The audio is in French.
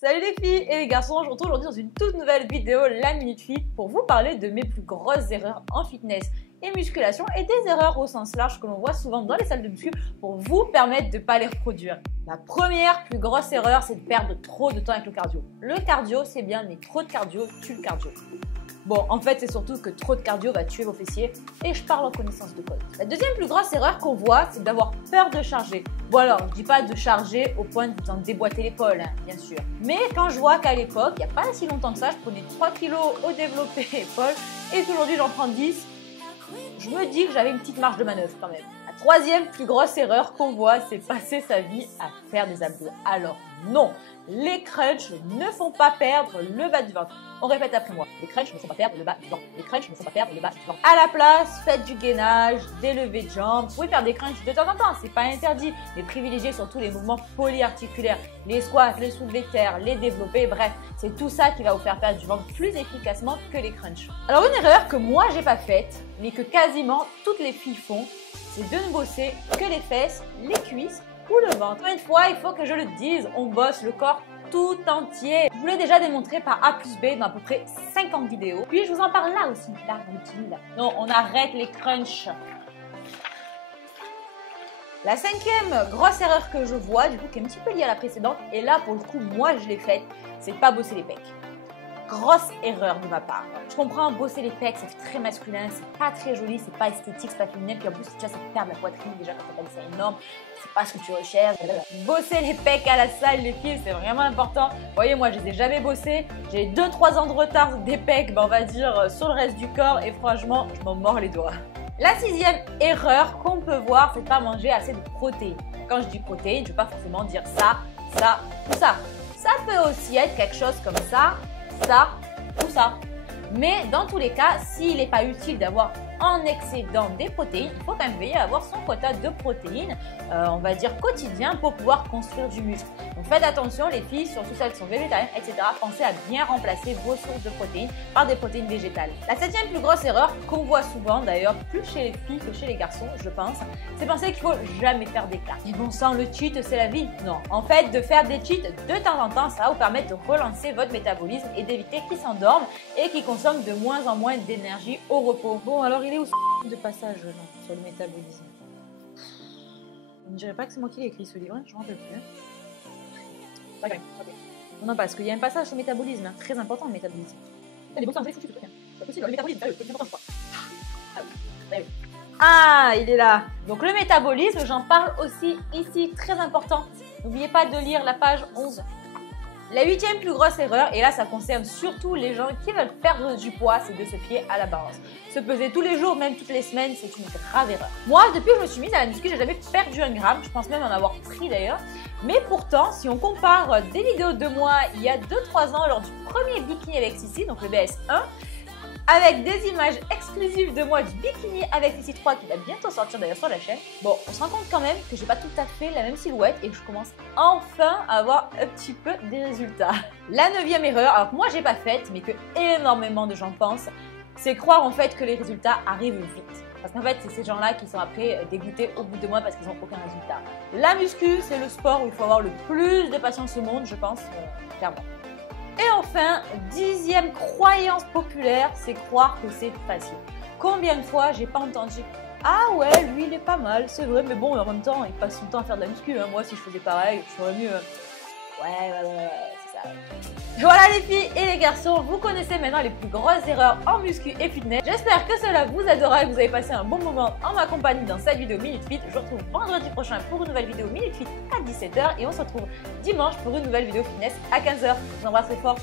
Salut les filles et les garçons, je vous retrouve aujourd'hui dans une toute nouvelle vidéo, la Minute Fit, pour vous parler de mes plus grosses erreurs en fitness et musculation et des erreurs au sens large que l'on voit souvent dans les salles de muscu pour vous permettre de ne pas les reproduire. La première plus grosse erreur, c'est de perdre trop de temps avec le cardio. Le cardio, c'est bien, mais trop de cardio tue le cardio. Bon, en fait, c'est surtout que trop de cardio va tuer vos fessiers et je parle en connaissance de cause. La deuxième plus grosse erreur qu'on voit, c'est d'avoir peur de charger. Bon alors, je dis pas de charger au point de vous en déboîter l'épaule, hein, bien sûr. Mais quand je vois qu'à l'époque, il n'y a pas si longtemps que ça, je prenais 3 kilos au développé épaule et qu'aujourd'hui j'en prends 10, je me dis que j'avais une petite marge de manœuvre quand même. La troisième plus grosse erreur qu'on voit, c'est passer sa vie à faire des abdos. Alors non, les crunchs ne font pas perdre le bas du ventre. On répète après moi, les crunchs ne font pas perdre le bas du ventre. Les crunchs ne font pas perdre le bas du ventre. À la place, faites du gainage, des levées de jambes. Vous pouvez faire des crunchs de temps en temps, c'est pas interdit. Mais privilégiez surtout les mouvements polyarticulaires, les squats, les soulevés de terre, les développés, bref. C'est tout ça qui va vous faire perdre du ventre plus efficacement que les crunchs. Alors une erreur que moi j'ai pas faite, mais que quasiment toutes les filles font, c'est de ne bosser que les fesses, les cuisses ou le ventre. Combien de fois il faut que je le dise, on bosse le corps tout entier. Je vous l'ai déjà démontré par A plus B dans à peu près 50 vidéos. Puis je vous en parle là aussi, là, dans le petit là. Non, on arrête les crunchs. La cinquième grosse erreur que je vois, du coup, qui est un petit peu liée à la précédente, et là, pour le coup, moi, je l'ai faite, c'est de pas bosser les pecs. Grosse erreur de ma part. Je comprends, bosser les pecs, ça fait très masculin, c'est pas très joli, c'est pas esthétique, c'est pas féminin, puis en plus, déjà, ça te perd la poitrine, déjà, quand t'as c'est énorme, c'est pas ce que tu recherches. Bosser les pecs à la salle, les filles, c'est vraiment important. Vous voyez, moi, je les ai jamais bossés, j'ai 2-3 ans de retard des pecs, ben, on va dire, sur le reste du corps, et franchement, je m'en mords les doigts. La sixième erreur qu'on peut voir, c'est de pas manger assez de protéines. Quand je dis protéines, je veux pas forcément dire ça ou ça. Ça peut aussi être quelque chose comme ça ou ça. Mais dans tous les cas, s'il n'est pas utile d'avoir en excédent des protéines, il faut quand même veiller à avoir son quota de protéines, on va dire quotidien, pour pouvoir construire du muscle. Donc faites attention les filles, surtout celles qui sont végétariennes, etc. Pensez à bien remplacer vos sources de protéines par des protéines végétales. La septième plus grosse erreur qu'on voit souvent, d'ailleurs plus chez les filles que chez les garçons, je pense, c'est penser qu'il faut jamais faire d'écart. Et bon sang, le cheat c'est la vie. Non, en fait de faire des cheats de temps en temps, ça va vous permettre de relancer votre métabolisme et d'éviter qu'il s'endorme et qu'il consomme de moins en moins d'énergie au repos. Bon alors il est où ce de passage là, sur le métabolisme? Je ne dirais pas que c'est moi qui l'ai écrit ce livre, hein, je ne me rappelle plus. Okay. Non, parce qu'il y a un passage sur le métabolisme, hein, très important le métabolisme. Il y a des bons sens, c'est foutu, c'est pas possible, le métabolisme, c'est important quoi. Ah, il est là. Donc le métabolisme, j'en parle aussi ici, très important. N'oubliez pas de lire la page 11. La huitième plus grosse erreur, et là ça concerne surtout les gens qui veulent perdre du poids, c'est de se fier à la balance. Se peser tous les jours, même toutes les semaines, c'est une grave erreur. Moi, depuis que je me suis mise à la muscu, j'ai jamais perdu 1 gramme, je pense même en avoir pris d'ailleurs. Mais pourtant, si on compare des vidéos de moi il y a 2-3 ans lors du premier bikini avec Sissi, donc le BS1, avec des images exclusives de moi du bikini avec Sissi 3 qui va bientôt sortir d'ailleurs sur la chaîne. Bon, on se rend compte quand même que j'ai pas tout à fait la même silhouette et que je commence enfin à avoir un petit peu des résultats. La 9e erreur, alors que moi j'ai pas faite, mais que énormément de gens pensent, c'est croire en fait que les résultats arrivent vite. Parce qu'en fait, c'est ces gens-là qui sont après dégoûtés au bout de mois parce qu'ils n'ont aucun résultat. La muscu, c'est le sport où il faut avoir le plus de patience au monde, je pense, clairement. Et enfin, 10e croyance populaire, c'est croire que c'est facile. Combien de fois j'ai pas entendu « Ah ouais, lui il est pas mal, c'est vrai, mais bon, en même temps, il passe son temps à faire de la muscu, hein. Moi si je faisais pareil, je ferais mieux. » Ouais, c'est ça. Voilà les filles et les garçons, vous connaissez maintenant les plus grosses erreurs en muscu et fitness. J'espère que cela vous aidera et que vous avez passé un bon moment en ma compagnie dans cette vidéo Minute Fit. Je vous retrouve vendredi prochain pour une nouvelle vidéo Minute Fit à 17h et on se retrouve dimanche pour une nouvelle vidéo fitness à 15h. Je vous embrasse très fort.